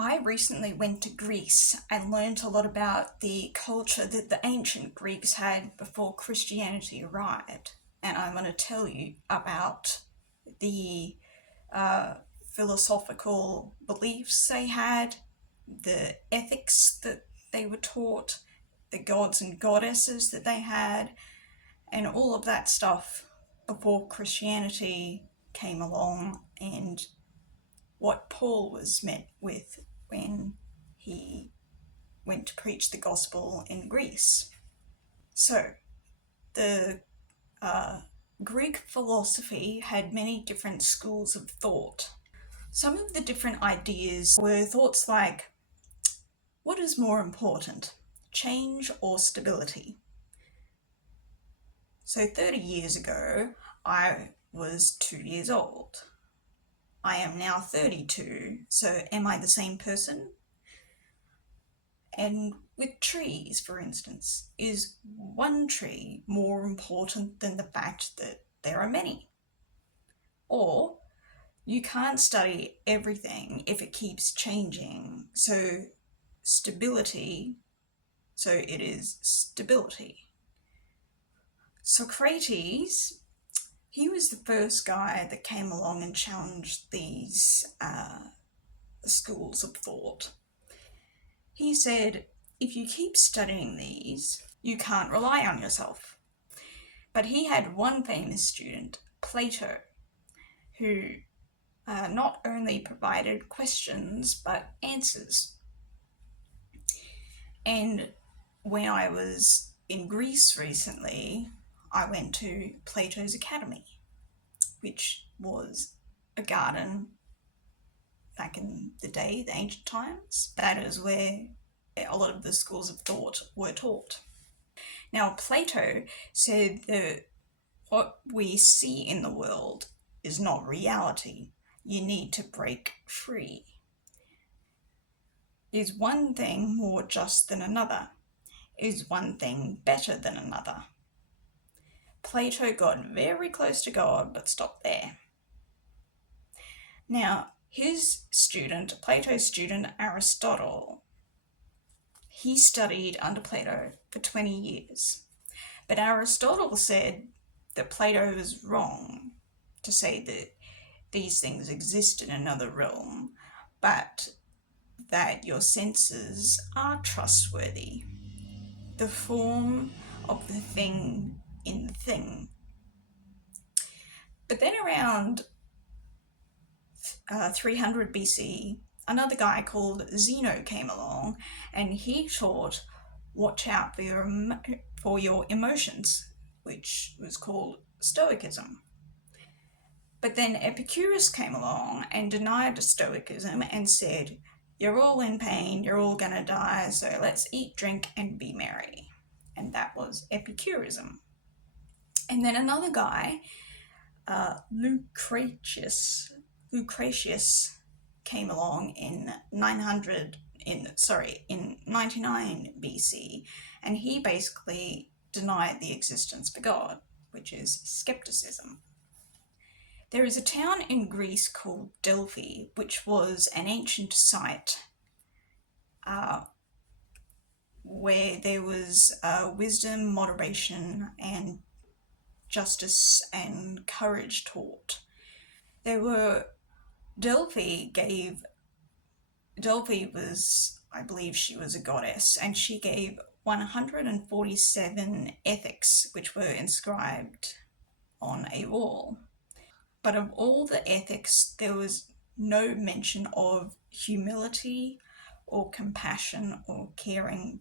I recently went to Greece and learnt a lot about the culture that the ancient Greeks had before Christianity arrived. And I'm going to tell you about the uh, philosophical beliefs they had, the ethics that they were taught, the gods and goddesses that they had, and all of that stuff before Christianity came along, and what Paul was met with when he went to preach the gospel in Greece. So, the Greek philosophy had many different schools of thought. Some of the different ideas were thoughts like, what is more important, change or stability? So 30 years ago, I was 2 years old. I am now 32, so am I the same person? And with trees, for instance, is one tree more important than the fact that there are many? Or you can't study everything if it keeps changing, so stability, so it is stability. Socrates, he was the first guy that came along and challenged these schools of thought. He said, if you keep studying these, you can't rely on yourself. But he had one famous student, Plato, who not only provided questions, but answers. And when I was in Greece recently, I went to Plato's Academy, which was a garden back in the day, the ancient times. That is where a lot of the schools of thought were taught. Now, Plato said that what we see in the world is not reality. You need to break free. Is one thing more just than another? Is one thing better than another? Plato got very close to God, but stopped there. Now, his student, Plato's student Aristotle, he studied under Plato for 20 years. But Aristotle said that Plato was wrong to say that these things exist in another realm, but that your senses are trustworthy. The form of the thing in the thing. But then around 300 BC, another guy called Zeno came along, and he taught, watch out for your emotions, which was called Stoicism. But then Epicurus came along and denied Stoicism and said, you're all in pain, you're all gonna die, so let's eat, drink, and be merry. And that was Epicurism. And then another guy, Lucretius, came along in 99 BC, and he basically denied the existence of God, which is skepticism. There is a town in Greece called Delphi, which was an ancient site where there was wisdom, moderation, and justice and courage taught. Delphi was, I believe she was a goddess, and she gave 147 ethics, which were inscribed on a wall. But of all the ethics, there was no mention of humility or compassion or caring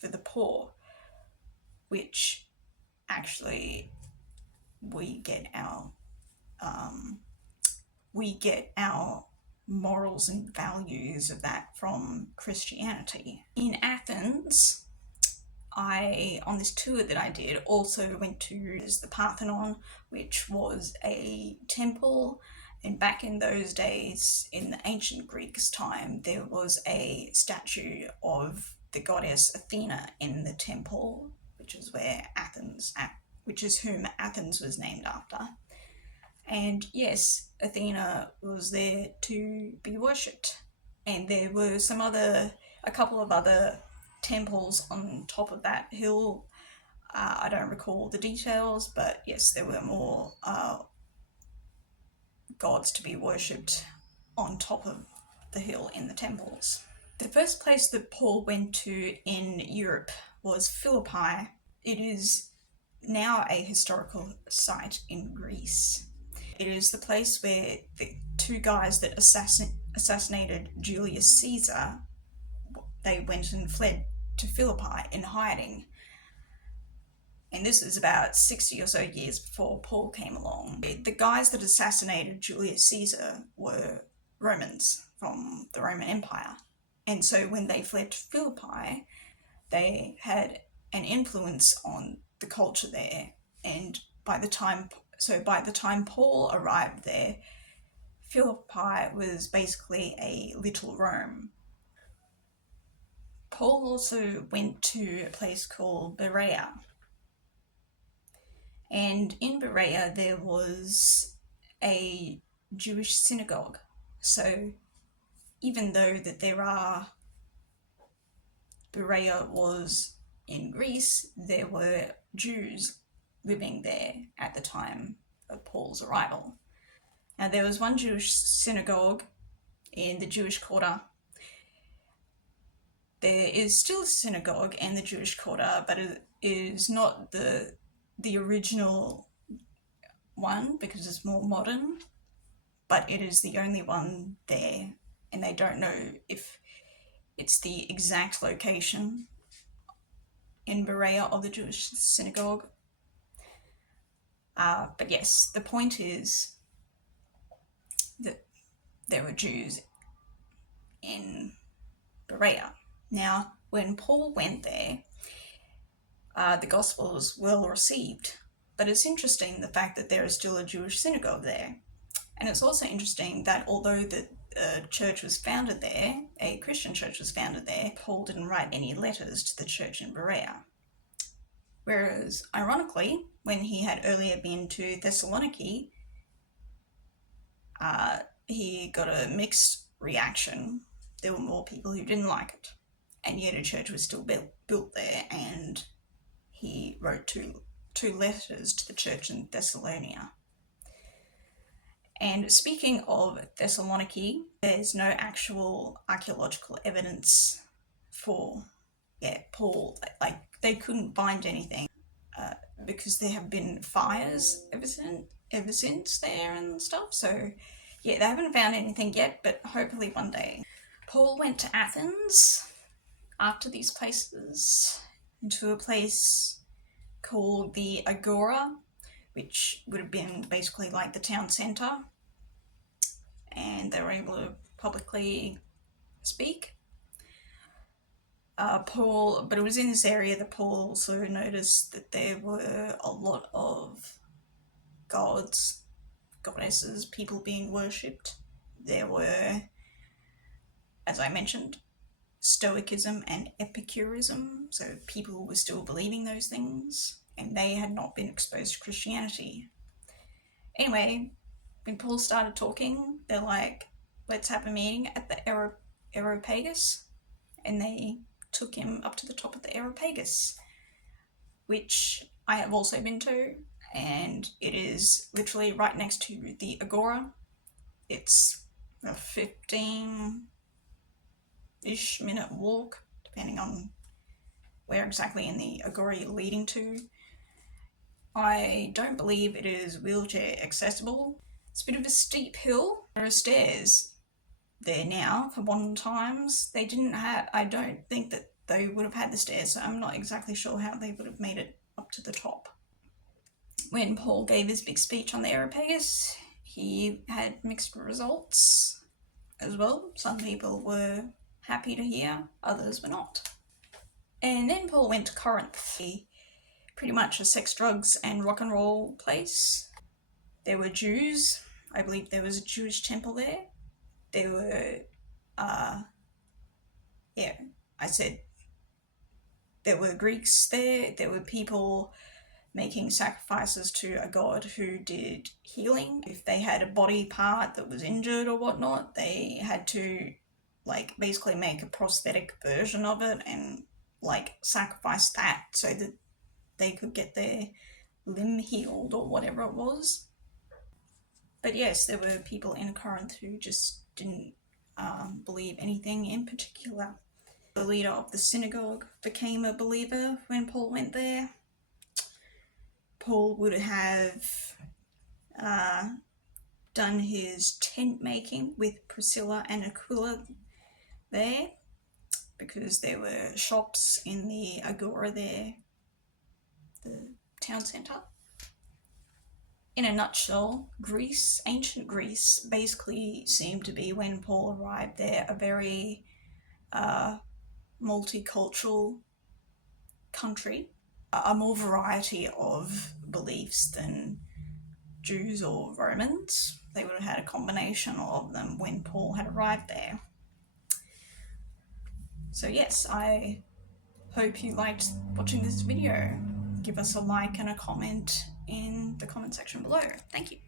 for the poor, which actually we get our morals and values of that from Christianity. In Athens, on this tour that I did, also went to the Parthenon, which was a temple. And back in those days, in the ancient Greeks' time, there was a statue of the goddess Athena in the temple, which is whom Athens was named after. And yes, Athena was there to be worshipped. and there were a couple of other temples on top of that hill. I don't recall the details, but yes, there were more gods to be worshipped on top of the hill in the temples. The first place that Paul went to in Europe was Philippi. It is now a historical site in Greece. It is the place where the two guys that assassinated Julius Caesar, they went and fled to Philippi in hiding. And this is about 60 or so years before Paul came along. The guys that assassinated Julius Caesar were Romans from the Roman Empire. And so when they fled to Philippi, they had an influence on the culture there. And by the time Paul arrived there, Philippi was basically a little Rome. Paul also went to a place called Berea. And in Berea there was a Jewish synagogue. So even though that Berea was in Greece, there were Jews living there at the time of Paul's arrival. Now there was one Jewish synagogue in the Jewish quarter. There is still a synagogue in the Jewish quarter, but it is not the original one because it's more modern, but it is the only one there, and they don't know if it's the exact location in Berea of the Jewish synagogue. But yes, the point is that there were Jews in Berea. Now, when Paul went there, the gospel was well received. But it's interesting the fact that there is still a Jewish synagogue there. And it's also interesting that although the church was founded there, a Christian church was founded there, Paul didn't write any letters to the church in Berea. Whereas, ironically, when he had earlier been to Thessalonki, he got a mixed reaction. There were more people who didn't like it. And yet a church was still built there, and he wrote two letters to the church in Thessalonica. And speaking of Thessaloniki, there's no actual archaeological evidence for Paul. Like, they couldn't find anything because there have been fires ever since there and stuff. So yeah, they haven't found anything yet, but hopefully one day. Paul went to Athens after these places, into a place called the Agora, which would have been basically like the town centre, and they were able to publicly speak. But it was in this area that Paul also noticed that there were a lot of gods, goddesses, people being worshipped. There were, as I mentioned, Stoicism and Epicurism, so people were still believing those things, and they had not been exposed to Christianity. Anyway, when Paul started talking, they're like, let's have a meeting at the Areopagus, and they took him up to the top of the Areopagus, which I have also been to, and it is literally right next to the Agora. It's a 15-ish minute walk, depending on where exactly in the Agora you're leading to. I don't believe it is wheelchair accessible. It's a bit of a steep hill. There are stairs there now. For modern times, they didn't have, I don't think that they would have had the stairs, so I'm not exactly sure how they would have made it up to the top. When Paul gave his big speech on the Areopagus, he had mixed results as well. Some people were happy to hear, others were not. And then Paul went to Corinth, pretty much a sex, drugs and rock and roll place. There were Jews. I believe there was a Jewish temple there. There were, there were Greeks there. There were people making sacrifices to a god who did healing. If they had a body part that was injured or whatnot, they had to like basically make a prosthetic version of it and like sacrifice that so that they could get their limb healed or whatever it was. But yes, there were people in Corinth who just didn't believe anything in particular. The leader of the synagogue became a believer when Paul went there. Paul would have done his tent making with Priscilla and Aquila there, because there were shops in the agora there, the town centre. In a nutshell, Greece, ancient Greece, basically seemed to be, when Paul arrived there, a very multicultural country, a more variety of beliefs than Jews or Romans. They would have had a combination of them when Paul had arrived there. So yes, I hope you liked watching this video. Give us a like and a comment in the comment section below. Thank you.